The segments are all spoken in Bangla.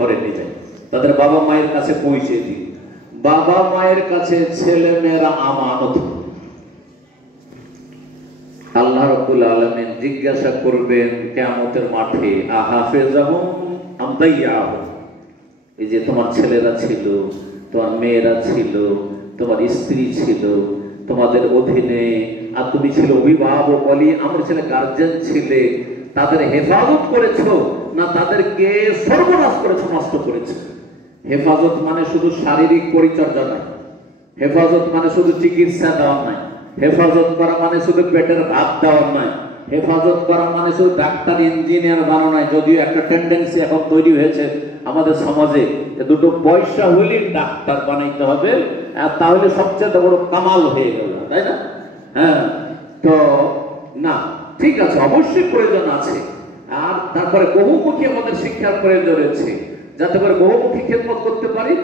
ঘরে নিয়ে যায়, তাদের বাবা মায়ের কাছে পৌঁছে দিই। বাবা মায়ের কাছে ছেলে মেয়েরা আমানত। আল্লাহ রাব্বুল আলামিন জিজ্ঞাসা করবেন কিয়ামতের মাঠে, আহাফিজাহুম আম দাইয়াহুম, এই যে তোমার ছেলেরা ছিল, তোমার মেয়েরা ছিল, তোমার স্ত্রী ছিল তোমাদের অধীনে, আর তুমি ছিল অভিভাবক, বলি আমরা ছেলে গার্জেন ছিলে, তাদের হেফাজত করেছো না তাদেরকে সর্বনাশ করেছো, নষ্ট করেছো? হেফাজত মানে শুধু শারীরিক পরিচর্যা নয়, হেফাজত মানে শুধু চিকিৎসা দেওয়া নয়, হেফাজত করা মানে শুধু পেটের ভাত দেওয়া নয়, হেফাজত করা মানে শুধু ডাক্তার ইঞ্জিনিয়ার বানানো নয়। যদিও একটা টেন্ডেন্সি এখন তৈরি হয়েছে আমাদের সমাজে, দুটো পয়সা হইলেই ডাক্তার বানাইতে হবে, আর তাহলে সবচেয়ে বড় কামাল হয়ে গেল, তাই না? হ্যাঁ, তো না, ঠিক আছে, অবশ্যই প্রয়োজন আছে। আর তারপরে বহুমুখী আমাদের শিক্ষার প্রয়োজন রয়েছে, যাতে করে বহুমুখী খেদমত করতে পারি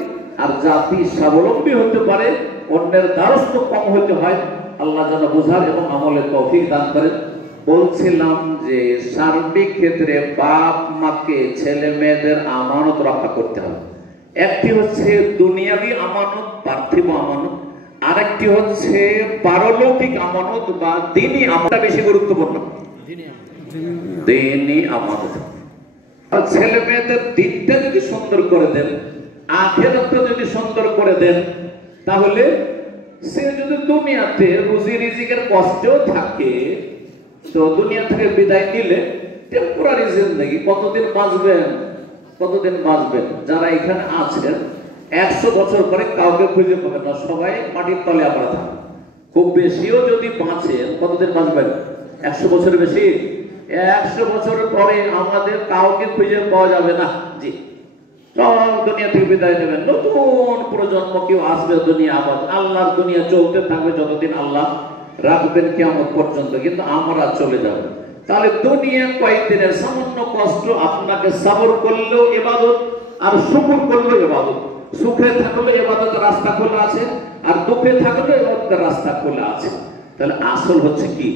আর জাতি স্বাবলম্বী হতে পারে, অন্যের দ্বারস্থ কম হতে হয়। আল্লাহ যেন বোঝার এবং আমলের তৌফিক দান করেন। বলছিলাম যে সার্বিক ক্ষেত্রে বাপ মাকে ছেলে মেয়েদের আমানত রক্ষা করতে হবে। একটি হচ্ছে দুনিয়াবি আমানত, পার্থিব আমানত, আরেকটি হচ্ছে পারলৌকিক আমানত বা দ্বীনি আমানত। বেশি গুরুত্বপূর্ণ দ্বীনি আমানত। ছেলে মেয়েদের দিনটা যদি সুন্দর করে দেন, আখিরাতটা যদি সুন্দর করে দেন, তাহলে সে যদি দুনিয়াতে রুজি রিজিকের কষ্টেও থাকে, তো দুনিয়া থেকে বিদায় নিলে টেম্পোরারি জিন্দেগি, কতদিন বাঁচবেন, কতদিন বাঁচবেন? যারা এখানে আছেন 100 বছর পরে কাউকে খুঁজে পাবেন না, সবাই মাটির তলে আবার থাকবে। খুব বেশিও যদি বাঁচেন, কতদিন বাঁচবেন? 100 বছরের বেশি? 100 বছরের পরে আমাদের কাউকে খুঁজে পাওয়া যাবে না। জি, সব দুনিয়া থেকে বিদায় নেবেন, নতুন প্রজন্ম কেউ আসবে, দুনিয়া আবার আল্লাহর দুনিয়া চলতে থাকবে যতদিন আল্লাহ রাখবেন কিয়ামত পর্যন্ত, কিন্তু আমরা চলে যাব। তাহলে দুনিয়া কয়েকদিনের সামান্য কষ্ট, আপনাকে সবর করলেও ইবাদত আর শুকর করলেও ইবাদত। সুখে থাকলে ইবাদতের রাস্তা খোলা আছে, আর দুঃখে থাকলে ইবাদতের রাস্তা খোলা আছে। তাহলে আসল হচ্ছে কি?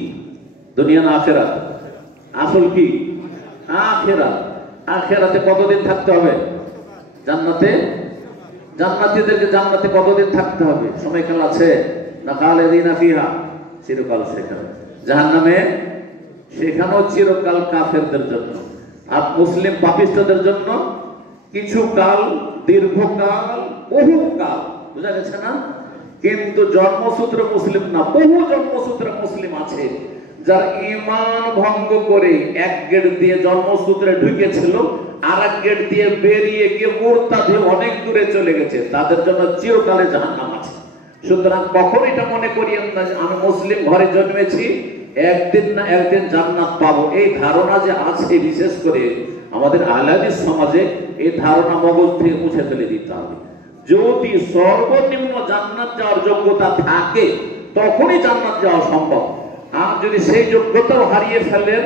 দুনিয়া না আখিরাত? আসল কি? আখিরাত। আখিরাতে কতদিন থাকতে হবে? জান্নাতে? জান্নাতীদেরকে জান্নাতে কতদিন থাকতে হবে? সময়কাল আছে না? খালিদিনা ফিহা, চিরকাল সেখানে। জাহান্নামে? সেখানেও চিরকাল কাফেরদের জন্য, আর মুসলিম পাপিষ্ঠদের জন্য কিছু কাল, দীর্ঘকাল, বহুকাল। বুঝা গেছে না? কিন্তু জন্মসূত্র মুসলিম না, বহু জন্মসূত্র মুসলিম আছে যার ঈমান ভঙ্গ করে এক গেট দিয়ে জন্মসূত্রে ঢুকেছিল, আর এক গেট দিয়ে বেরিয়ে গিয়ে মুরতাদ হয়ে অনেক দূরে চলে গেছে, তাদের জন্য চিরকালে জাহান্নাম আছে। সুতরাং কখন এটা মনে করিয়েন না যে আমি মুসলিম ঘরে জন্মেছি, একদিন না একদিন জান্নাত পাবো। এই ধারণা যে আছে, বিশেষ করে আমাদের আহলে হাদিস সমাজে, এই ধারণা মগজ থেকে মুছে ফেলে দিতে হবে। যদি সর্বনিম্ন জান্নাত যাওয়ার যোগ্যতা থাকে, তখনই জান্নাত যাওয়া সম্ভব। আর যদি সেই যোগ্যতাও হারিয়ে ফেলেন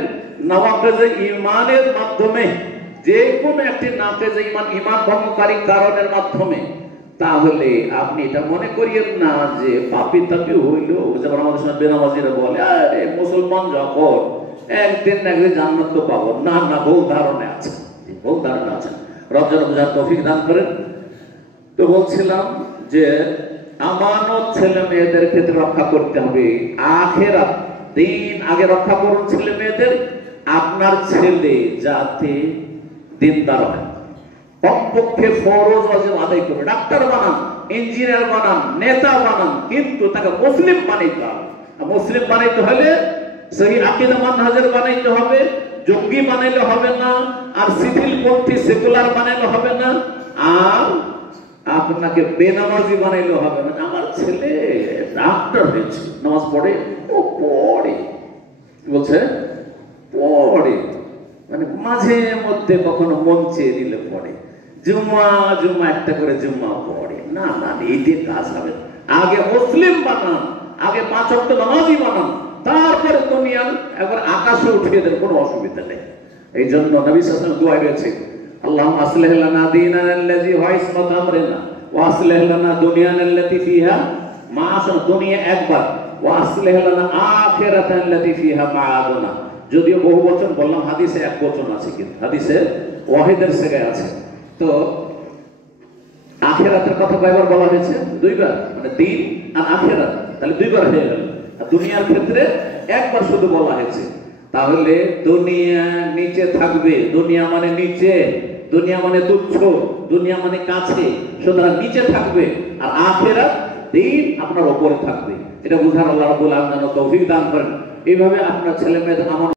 নওয়াকিজে ঈমানের মাধ্যমে, যে কোনো একটি নাকিজে ঈমান, ঈমান ভঙ্গকারী কারণের মাধ্যমে, তাহলে আপনি এটা মনে করিয়েন না যে পাপী তাপি হইলো, যেমন আমাদের সময় বেনামাজিরা বলে, আরে মুসলমান যখন একদিন না একদিন জান্নাত তো পাবো। না না, ভুল ধারণা আছে, ভুল ধারণা আছে। রব যেন বুঝার তৌফিক দান করেন। তো বলছিলাম যে আমানত ছেলে মেয়েদের ক্ষেত্রে রক্ষা করতে হবে। আখিরাত দিন আগে রক্ষা করুন ছেলে মেয়েদের। আপনার ছেলে যাতে দিনদার হয়, কমপক্ষে ফরজ ওয়াজিব আদায় করবে। ডাক্তার বানান, ইঞ্জিনিয়ার বানান, নেতা বানান, কিন্তু তাকে মুসলিম বানাইতে হবে। মুসলিম বানাইতে হলে সহি আকীদা মানহাজের বানাইতে হবে। জঙ্গি বানাইলে হবে না, আর শিথিলপন্থী সেকুলার বানাইলে হবে না, আর আপনাকে বেনামাজি বানাইলে হবে না। আমার ছেলে ডাক্তার হয়েছে, নামাজ পড়ে? ও পড়ে। কি বলছে? পড়ে, মানে মাঝে মধ্যে কখনো মন চেয়ে দিলে পড়ে। জুম্মা জুম্মা একটা করে জুম্মা পড়ে। না না, এই দিয়ে কাজ হবে। আগে মুসলিম বানান, আগে 5 ওয়াক্ত নামাজি বানান, তারপরে দুনিয়ার একবার আকাশে উঠিয়ে দেন, কোনো অসুবিধা নেই। এই জন্য নবী সাল্লাল্লাহু আলাইহি ওয়াসাল্লাম দোয়া রয়েছে, আল্লাহুম্মা আসলিহ লানা দীনানা আল্লাযী হুয়া ইসমাতু আমরিনা ওয়া আসলিহ লানা দুনিয়ানা আল্লাতী ফিহা মাআশনা। দুনিয়া একবার, ওয়া আসলিহ লানা আখিরাতানা আল্লাতী ফিহা মাআদুনা। যদিও বহু বচন বললাম, হাদিসে এক বচন আছে, কিন্তু হাদিসে ওয়াহিদের জায়গায় আছে। তো আখিরাতের কথা কয়বার বলা হয়েছে? দুইবার, মানে দিন আর আখিরাত, তাহলে দুইবার হয়ে গেল। আর দুনিয়ার ক্ষেত্রে একবার শুধু বলা হয়েছে। তাহলে দুনিয়া নিচে থাকবে, দুনিয়া মানে নিচে, দুনিয়া মানে তুচ্ছ, দুনিয়া মানে কাছে, সুতরাং নিচে থাকবে। আর আখিরাত দিন আপনার উপরে থাকবে। এটা বুঝার আল্লাহ রাব্বুল আলামিন যেন তৌফিক দান করেন। এইভাবে আপনার ছেলে মেয়েদের